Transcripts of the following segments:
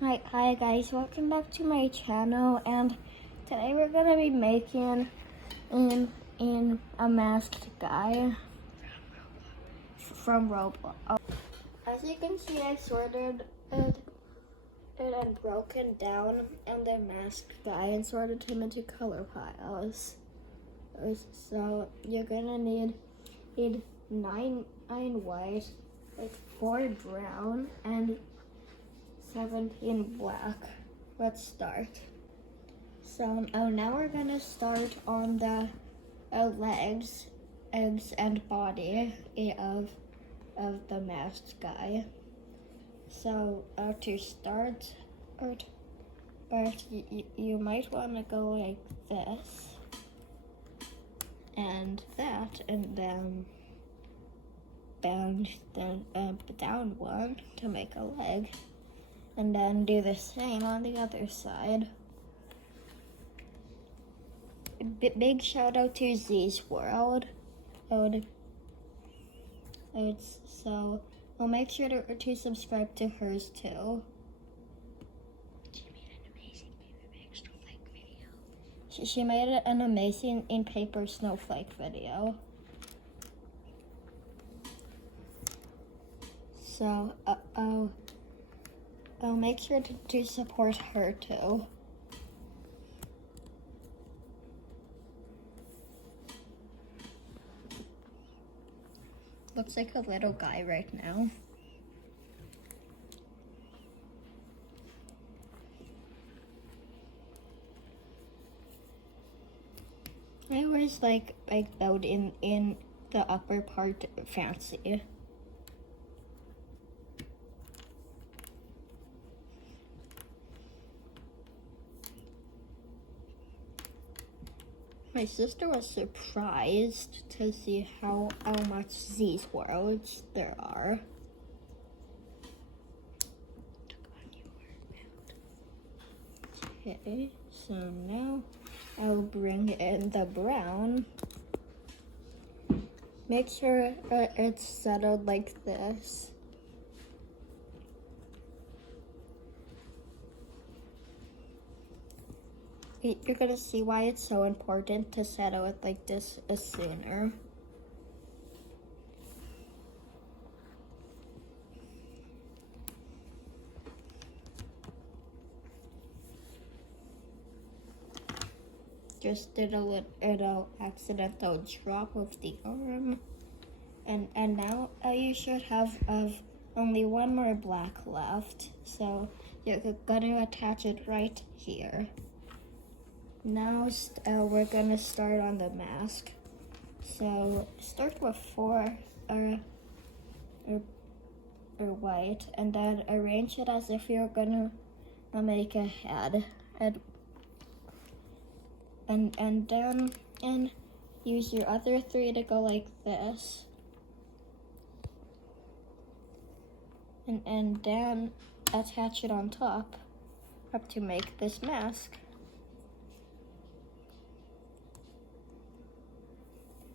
Hi guys, welcome back to my channel, and today we're gonna be making in a masked guy from Roblox. As you can see, I sorted it and broken down and the masked guy and sorted him into color piles. So you're gonna need nine white, like 4 brown, and 17 black. Let's start. So now we're gonna start on the legs and body of the masked guy. So to start, you might want to go like this and that, and then bend the down one to make a leg. And then do the same on the other side. Big shout out to Z's World. So we'll make sure to subscribe to hers too. She made an amazing paper snowflake video. She made an amazing in paper snowflake video. So I'll make sure to support her too. Looks like a little guy right now. I always like build in the upper part fancy. My sister was surprised to see how much Z's Worlds there are. Okay, so now I'll bring in the brown. Make sure it's settled like this. You're gonna see why it's so important to settle it like this sooner. Just did a little accidental drop of the arm. And now you should have only one more black left. So you're gonna attach it right here. Now we're gonna start on the mask. So start with 4 or white, and then arrange it as if you're gonna make a head, and then use your other 3 to go like this, and then attach it on top to make this mask.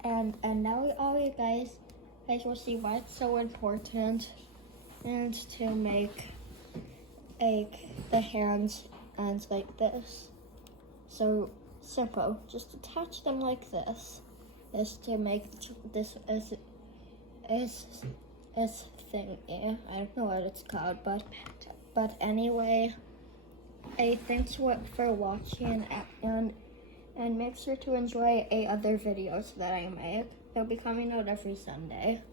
And now all you guys will see why it's so important and to make the hands like this. So simple, just attach them like this. Is to make this as thing. Yeah, I don't know what it's called, but anyway, thanks for watching, and make sure to enjoy other videos that I make. They'll be coming out every Sunday.